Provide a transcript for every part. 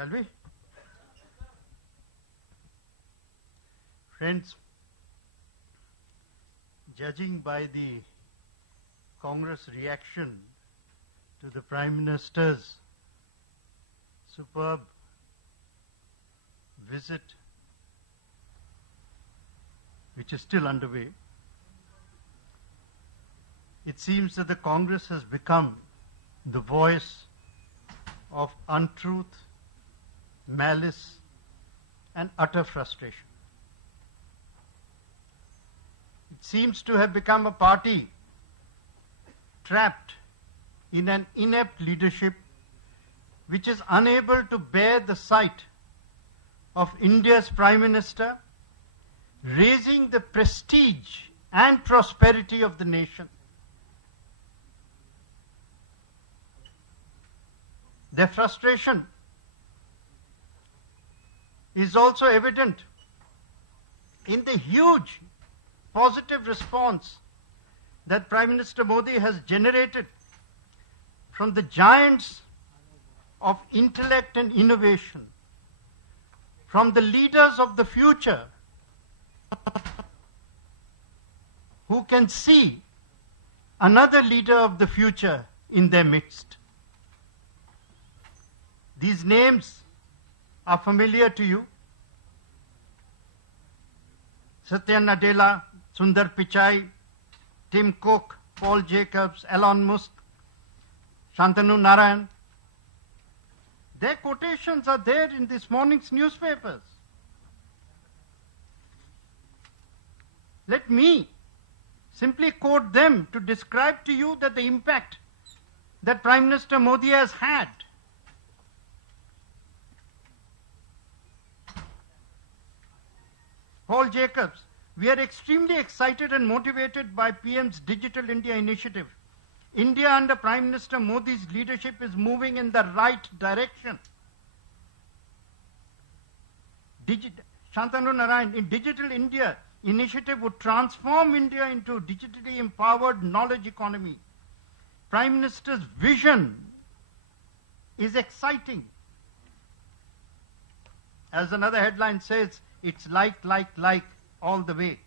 Shall we? Friends, judging by the Congress reaction to the Prime Minister's superb visit, which is still underway, it seems that the Congress has become the voice of untruth, malice, and utter frustration. It seems to have become a party trapped in an inept leadership which is unable to bear the sight of India's Prime Minister raising the prestige and prosperity of the nation. Their frustration is also evident in the huge positive response that Prime Minister Modi has generated from the giants of intellect and innovation, from the leaders of the future who can see another leader of the future in their midst. These names are familiar to you. Satya Nadella, Sundar Pichai, Tim Cook, Paul Jacobs, Elon Musk, Shantanu Narayan. Their quotations are there in this morning's newspapers. Let me simply quote them to describe to you that the impact that Prime Minister Modi has had. Paul Jacobs, we are extremely excited and motivated by PM's Digital India initiative. India under Prime Minister Modi's leadership is moving in the right direction. Shantanu Narayan, in Digital India initiative would transform India into a digitally empowered knowledge economy. Prime Minister's vision is exciting. As another headline says, it's like all the way.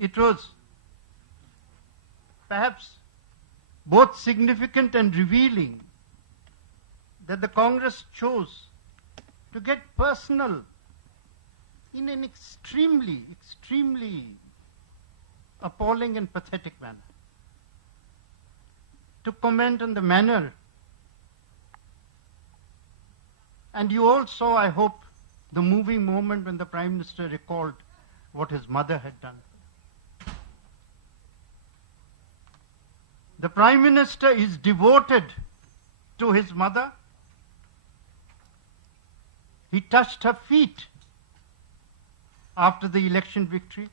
It was perhaps both significant and revealing that the Congress chose to get personal in an extremely appalling and pathetic manner. To comment on the manner. And you all saw, I hope, the moving moment when the Prime Minister recalled what his mother had done. The Prime Minister is devoted to his mother. He touched her feet after the election victory.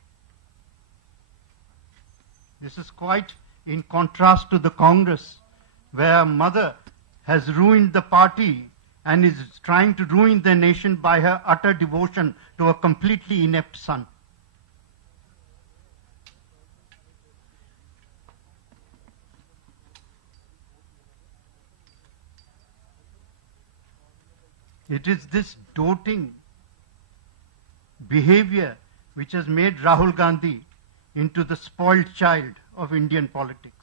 This is quite in contrast to the Congress, where a mother has ruined the party and is trying to ruin the nation by her utter devotion to a completely inept son. It is this doting behavior which has made Rahul Gandhi into the spoiled child of Indian politics.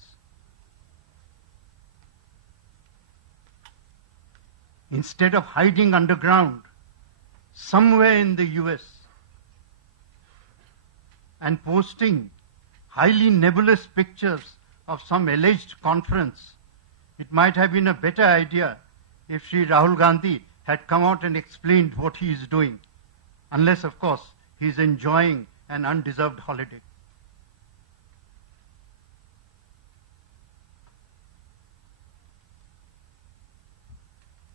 Instead of hiding underground somewhere in the US and posting highly nebulous pictures of some alleged conference, it might have been a better idea if Sri Rahul Gandhi had come out and explained what he is doing, unless, of course, he is enjoying an undeserved holiday.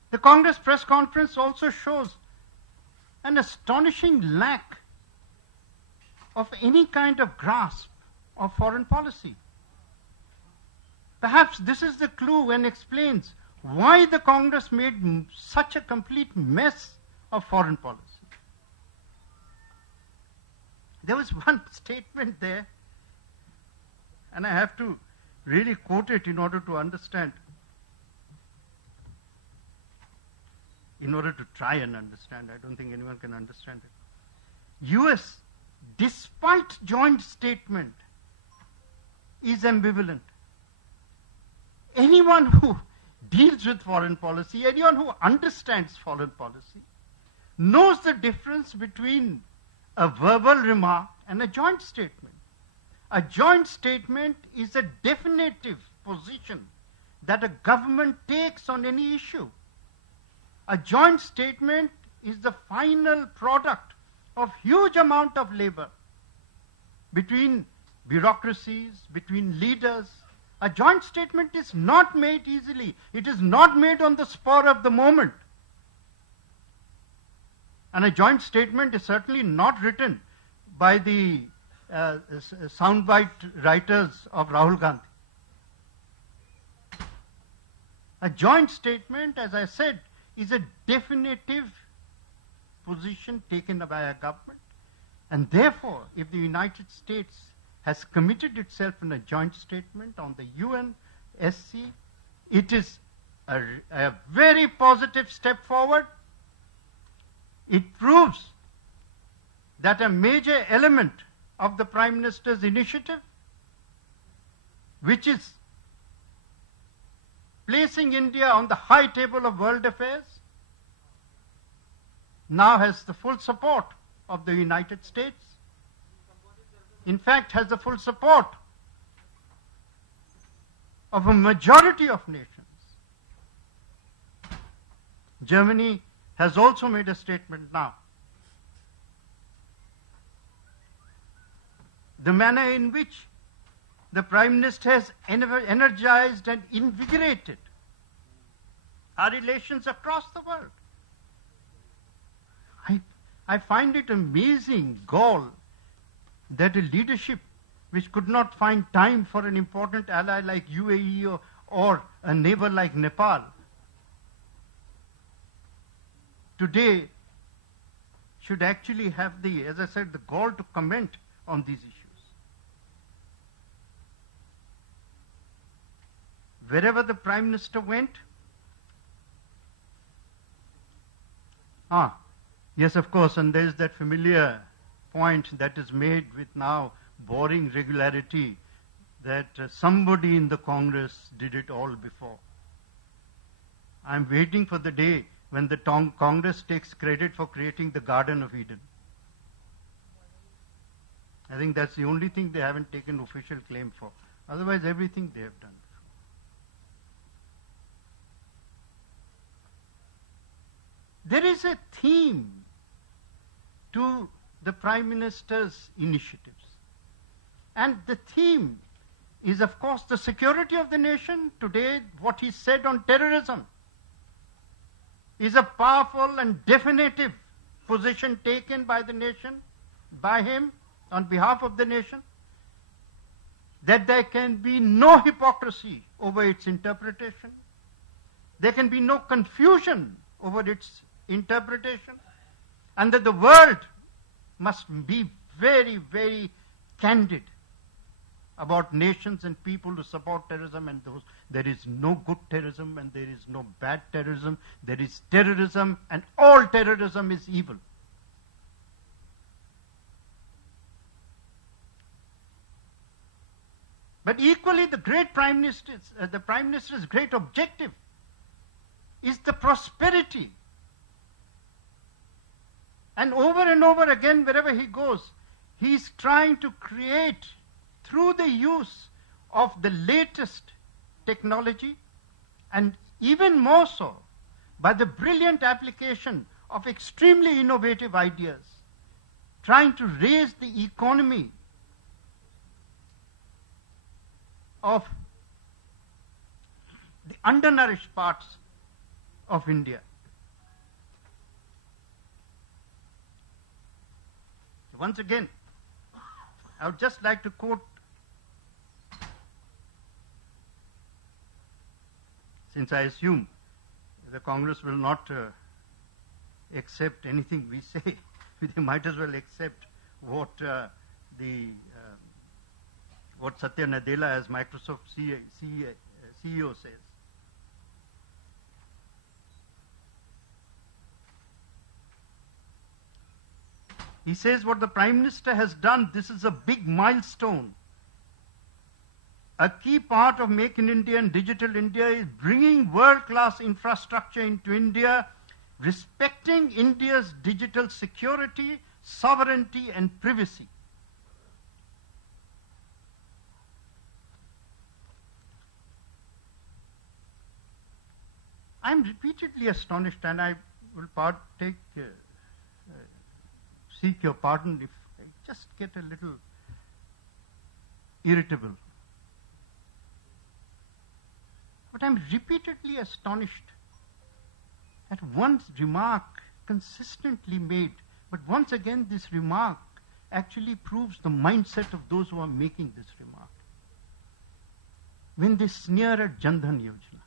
The Congress press conference also shows an astonishing lack of any kind of grasp of foreign policy. Perhaps this is the clue and explains why the Congress made such a complete mess of foreign policy. There was one statement there, and I have to really quote it in order to understand, in order to try and understand. I don't think anyone can understand it. US, despite joint statement, is ambivalent. Anyone who deals with foreign policy, anyone who understands foreign policy, knows the difference between a verbal remark and a joint statement. A joint statement is a definitive position that a government takes on any issue. A joint statement is the final product of huge amount of labor between bureaucracies, between leaders. A joint statement is not made easily. It is not made on the spur of the moment. And a joint statement is certainly not written by the soundbite writers of Rahul Gandhi. A joint statement, as I said, is a definitive position taken by a government. And therefore, if the United States has committed itself in a joint statement on the UN SC, it is a very positive step forward. It proves that a major element of the Prime Minister's initiative, which is placing India on the high table of world affairs, now has the full support of the United States. In fact, has the full support of a majority of nations. Germany has also made a statement now. The manner in which the Prime Minister has energized and invigorated our relations across the world. I find it amazing gall that a leadership which could not find time for an important ally like UAE or a neighbor like Nepal today should actually have the, as I said, the gall to comment on these issues. Wherever the Prime Minister went, yes, of course, and there is that familiar point that is made with now boring regularity that somebody in the Congress did it all before. I'm waiting for the day when the Congress takes credit for creating the Garden of Eden. I think that's the only thing they haven't taken official claim for. Otherwise, everything they have done. There is a theme to the Prime Minister's initiatives. And the theme is, of course, the security of the nation. Today, what he said on terrorism is a powerful and definitive position taken by the nation, by him, on behalf of the nation, that there can be no hypocrisy over its interpretation. There can be no confusion over its interpretation, and that the world must be very, very candid about nations and people who support terrorism and those. There is no good terrorism and there is no bad terrorism. There is terrorism, and all terrorism is evil. But equally, the Prime Minister's great objective is the prosperity. And over again, wherever he goes, he is trying to create, through the use of the latest technology, and even more so, by the brilliant application of extremely innovative ideas, trying to raise the economy of the undernourished parts of India. Once again, I would just like to quote, since I assume the Congress will not accept anything we say, they might as well accept what what Satya Nadella, as Microsoft CEO, says. He says what the Prime Minister has done, this is a big milestone. A key part of Make in India and Digital India is bringing world-class infrastructure into India, respecting India's digital security, sovereignty and privacy. I am repeatedly astonished, and I will seek your pardon if I just get a little irritable. But I am repeatedly astonished at one remark consistently made, but once again this remark actually proves the mindset of those who are making this remark. When they sneer at Jan Dhan Yojana,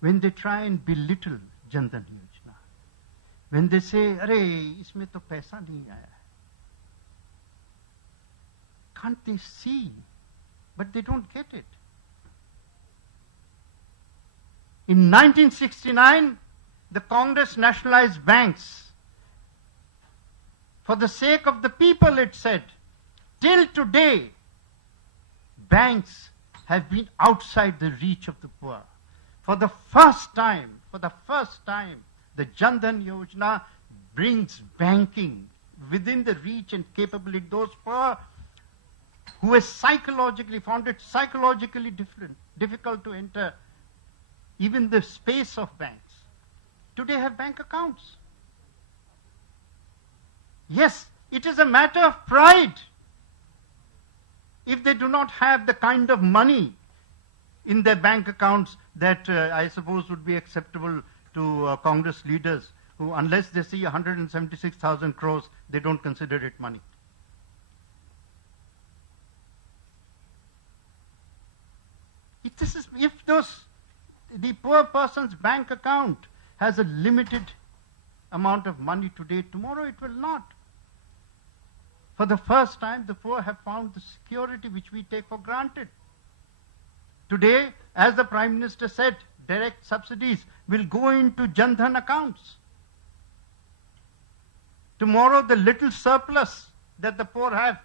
when they try and belittle Jan Dhan Yojana, when they say, "Arey, isme to paisa nahi aaya," can't they see? But they don't get it. In 1969, the Congress nationalized banks. For the sake of the people, it said. Till today, banks have been outside the reach of the poor. For the first time, the Jan Dhan Yojana brings banking within the reach and capability. Those poor who were found it psychologically difficult to enter even the space of banks, today have bank accounts. Yes, it is a matter of pride if they do not have the kind of money in their bank accounts that I suppose would be acceptable to Congress leaders who, unless they see 176,000 crores, they don't consider it money. If the poor person's bank account has a limited amount of money today, tomorrow it will not. For the first time, the poor have found the security which we take for granted. Today, as the Prime Minister said, direct subsidies will go into Jan Dhan accounts. Tomorrow, the little surplus that the poor have,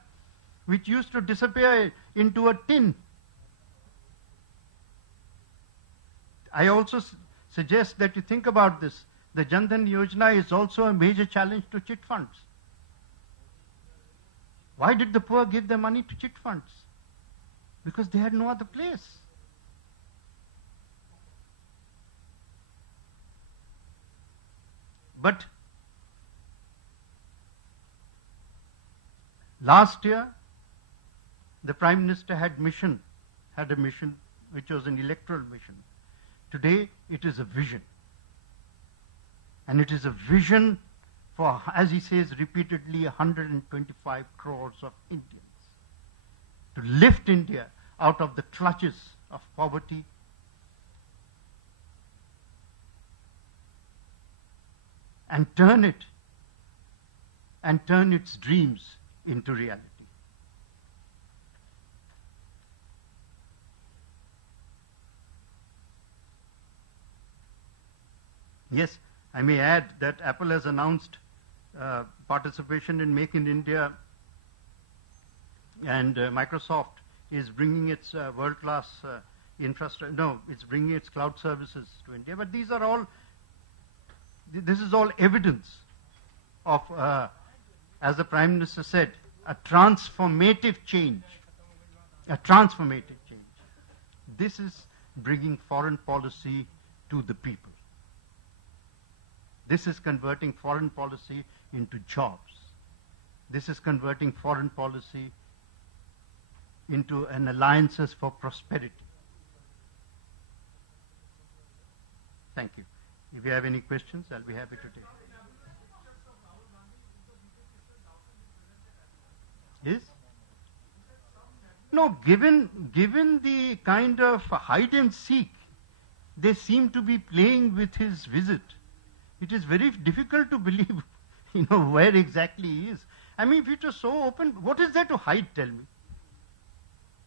which used to disappear into a tin. I also suggest that you think about this. The Jan Dhan Yojana is also a major challenge to chit funds. Why did the poor give their money to chit funds? Because they had no other place. But last year, the Prime Minister had a mission which was an electoral mission. Today, it is a vision. And it is a vision for, as he says repeatedly, 125 crores of Indians. To lift India out of the clutches of poverty and turn its dreams into reality. Yes, I may add that Apple has announced participation in Make in India, and Microsoft is bringing its world-class infrastructure. No, it's bringing its cloud services to India. But this is all evidence of, as the Prime Minister said, a transformative change. This is bringing foreign policy to the people. This is converting foreign policy into jobs. This is converting foreign policy into an alliances for prosperity. Thank you. If you have any questions, I'll be happy to take. Yes? No, given the kind of hide and seek they seem to be playing with his visit, it is very difficult to believe, where exactly he is. I mean, if it was so open, what is there to hide, tell me?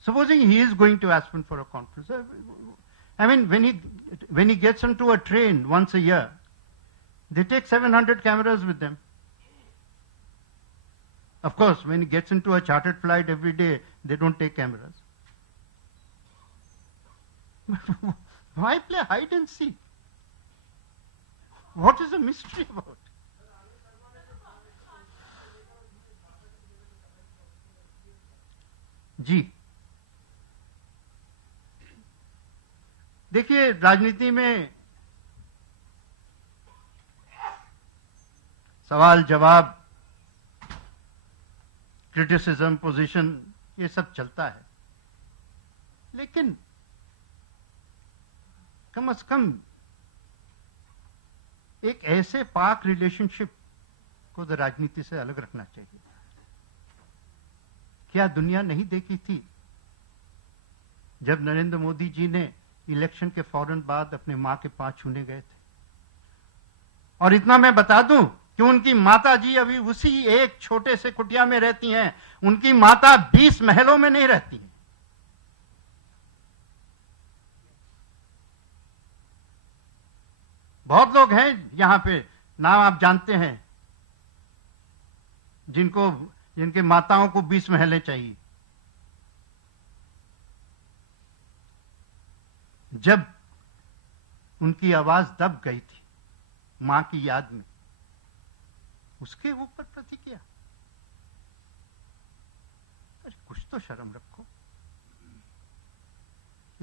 Supposing he is going to Aspen for a conference. I mean, when he gets onto a train once a year, they take 700 cameras with them. Of course, when he gets into a chartered flight every day, they don't take cameras. Why play hide and seek? What is the mystery about? जी, देखिए राजनीति में सवाल जवाब, criticism, position, ये सब चलता है, लेकिन कम से कम एक ऐसे पाक रिलेशनशिप को तो राजनीति से अलग रखना चाहिए। क्या दुनिया नहीं देखी थी जब नरेंद्र मोदी जी ने इलेक्शन के फौरन बाद अपने मां के पांव छूने गए थे? और इतना मैं बता दूं कि उनकी माता जी अभी उसी एक छोटे से कुटिया में रहती हैं। उनकी माता 20 महलों में नहीं रहती हैं। बहुत लोग हैं यहां पे, नाम आप जानते हैं, जिनके माताओं को 20 महलें चाहिए। जब उनकी आवाज दब गई थी मां की याद में, उसके ऊपर प्रतिक्रिया। अरे कुछ तो शर्म रखो।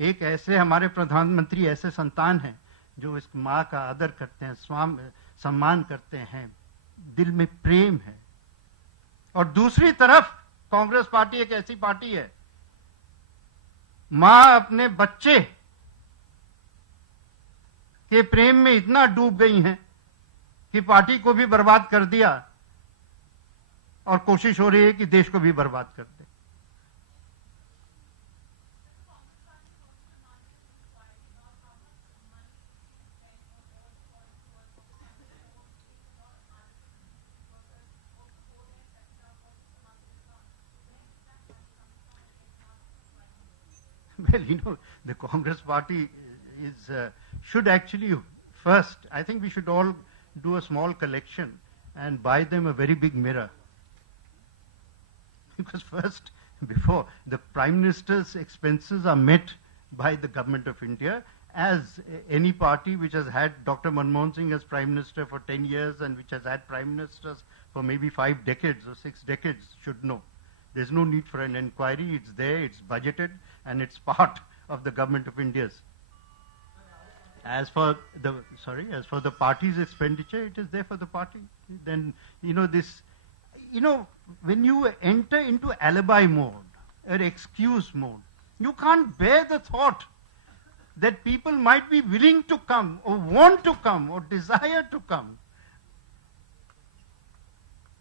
एक ऐसे हमारे प्रधानमंत्री ऐसे संतान हैं जो इस मां का आदर करते हैं, सम्मान करते हैं, दिल में प्रेम है। और दूसरी तरफ कांग्रेस पार्टी एक ऐसी पार्टी है, मां अपने बच्चे के प्रेम में इतना डूब गई हैं कि पार्टी को भी बर्बाद कर दिया और कोशिश हो रही है कि देश को भी बर्बाद कर दे। Well, you know, the Congress party should actually first, I think we should all do a small collection and buy them a very big mirror. Because first, before the Prime Minister's expenses are met by the Government of India, as any party which has had Dr. Manmohan Singh as Prime Minister for 10 years and which has had Prime Ministers for maybe 5 decades or 6 decades should know. There's no need for an inquiry. It's there, it's budgeted, and it's part of the Government of India's. As for the party's expenditure, it is there for the party. Then, when you enter into alibi mode or excuse mode, you can't bear the thought that people might be willing to come or want to come or desire to come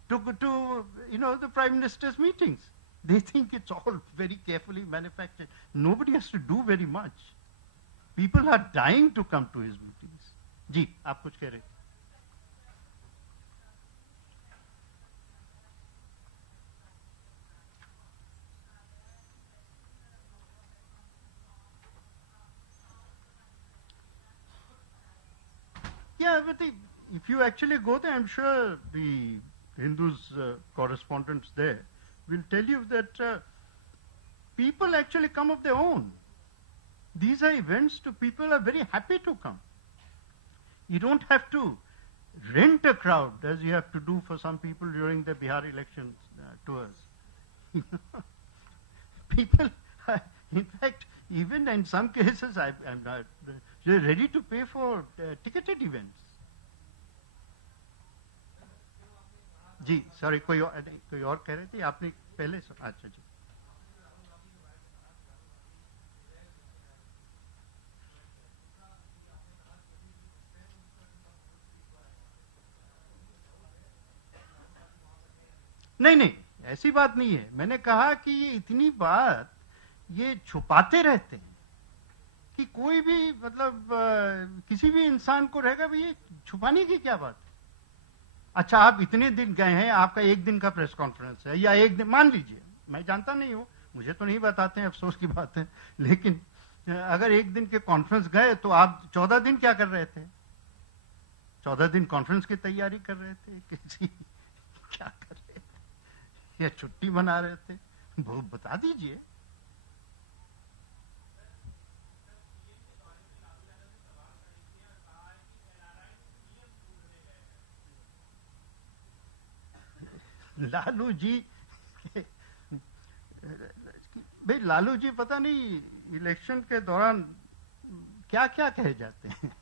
to the Prime Minister's meetings. They think it's all very carefully manufactured. Nobody has to do very much. People are dying to come to his meetings. जी, आप कुछ कह रहे थे? Yeah, but if you actually go there, I'm sure the Hindus correspondents there will tell you that people actually come of their own. These are events to people are very happy to come. You don't have to rent a crowd as you have to do for some people during the Bihar elections tours. People, in fact, even in some cases, I'm not, they're ready to pay for ticketed events. जी, sorry, कोई और कह रहे थे? आपने पहले? अच्छा जी। नहीं, ऐसी बात नहीं है। मैंने कहा कि ये इतनी बात ये छुपाते रहते हैं कि कोई भी किसी भी इंसान को रहेगा भाई, ये छुपाने की क्या बात है? अच्छा, आप इतने दिन गए हैं, आपका एक दिन का प्रेस कॉन्फ्रेंस है या एक दिन, मान लीजिए, मैं जानता नहीं हूं, मुझे तो नहीं बताते हैं, अफसोस की बात है, लेकिन अगर एक दिन के कॉन्फ्रेंस गए तो आप 14 दिन क्या कर रहे थे? 14 दिन कॉन्फ्रेंस की तैयारी कर रहे थे, किसी क्या कर रहे थे, या छुट्टी मना रहे थे? वो बता दीजिए। लालू जी भाई, लालू जी पता नहीं इलेक्शन के दौरान क्या क्या कहे जाते हैं।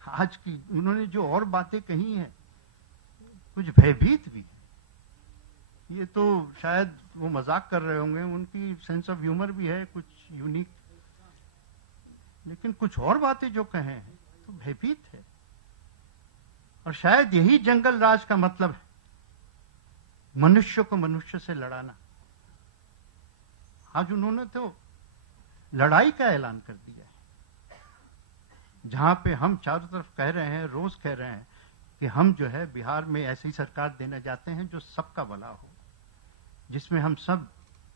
आज की उन्होंने जो और बातें कही हैं, कुछ भयभीत भी है। ये तो शायद वो मजाक कर रहे होंगे, उनकी सेंस ऑफ ह्यूमर भी है कुछ यूनिक, लेकिन कुछ और बातें जो कहे हैं तो भयभीत है। और शायद यही जंगल राज का मतलब है, मनुष्य को मनुष्य से लड़ाना। आज उन्होंने तो लड़ाई का ऐलान कर दिया है, जहां पे हम चारों तरफ कह रहे हैं, रोज कह रहे हैं कि हम जो है बिहार में ऐसी सरकार देना चाहते हैं जो सबका भला हो, जिसमें हम सब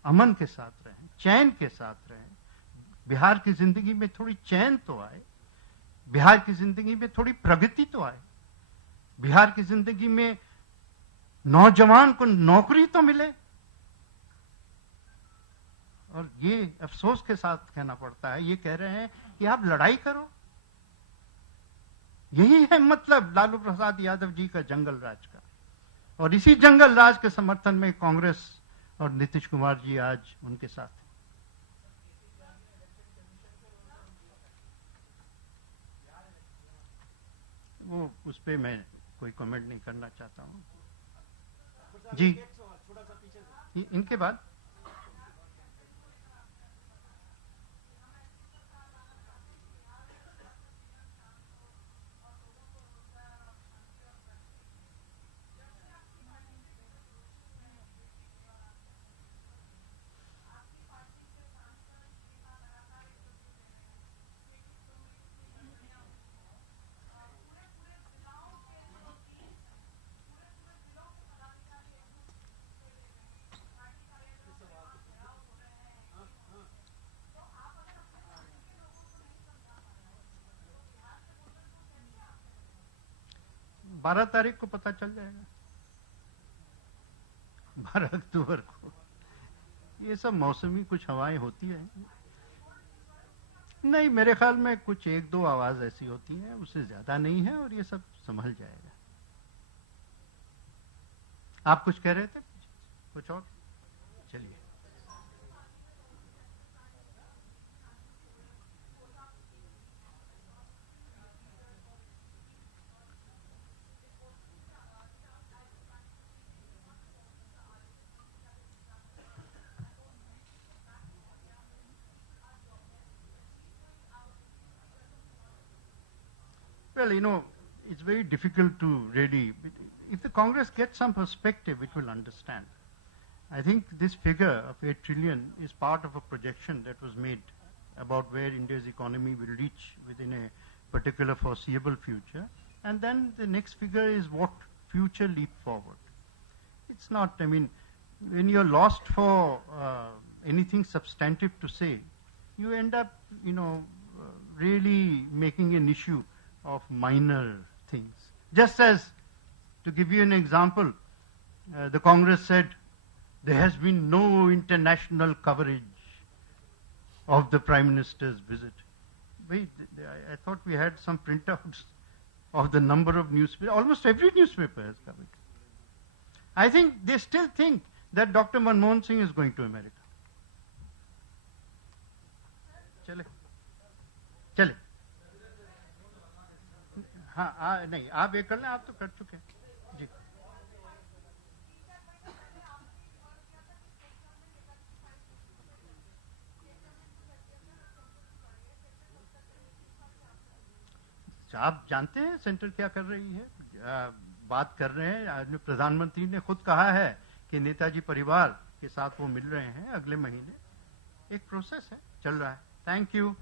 अमन के साथ रहें, चैन के साथ रहें। बिहार की जिंदगी में थोड़ी चैन तो आए, बिहार की जिंदगी में थोड़ी प्रगति तो आए, बिहार की जिंदगी में नौजवान को नौकरी तो मिले। और ये अफसोस के साथ कहना पड़ता है, ये कह रहे हैं कि आप लड़ाई करो। यही है मतलब लालू प्रसाद यादव जी का जंगल राज का। और इसी जंगल राज के समर्थन में कांग्रेस और नीतीश कुमार जी आज उनके साथ हैं। वो उस पे मैं कोई कमेंट नहीं करना चाहता हूं। जी, इनके बाद बारह तारीख को पता चल जाएगा, 12 अक्टूबर को। ये सब मौसमी कुछ हवाएं होती है। नहीं, मेरे ख्याल में कुछ एक दो आवाज ऐसी होती हैं, उससे ज्यादा नहीं है, और ये सब संभल जाएगा। आप कुछ कह रहे थे, कुछ और? चलिए। Well, it's very difficult to really, if the Congress gets some perspective, it will understand. I think this figure of 8 trillion is part of a projection that was made about where India's economy will reach within a particular foreseeable future. And then the next figure is what future leap forward. It's not, when you're lost for anything substantive to say, you end up, really making an issue of minor things. Just as, to give you an example, the Congress said there has been no international coverage of the Prime Minister's visit. Wait, I thought we had some printouts of the number of newspapers. Almost every newspaper has covered. I think they still think that Dr. Manmohan Singh is going to America. चले हाँ, नहीं, आप ये कर लें, आप तो कर चुके हैं। जी, आप जानते हैं सेंटर क्या कर रही है? बात कर रहे हैं, आज प्रधानमंत्री ने खुद कहा है कि नेताजी परिवार के साथ वो मिल रहे हैं अगले महीने। एक प्रोसेस है, चल रहा है। Thank you.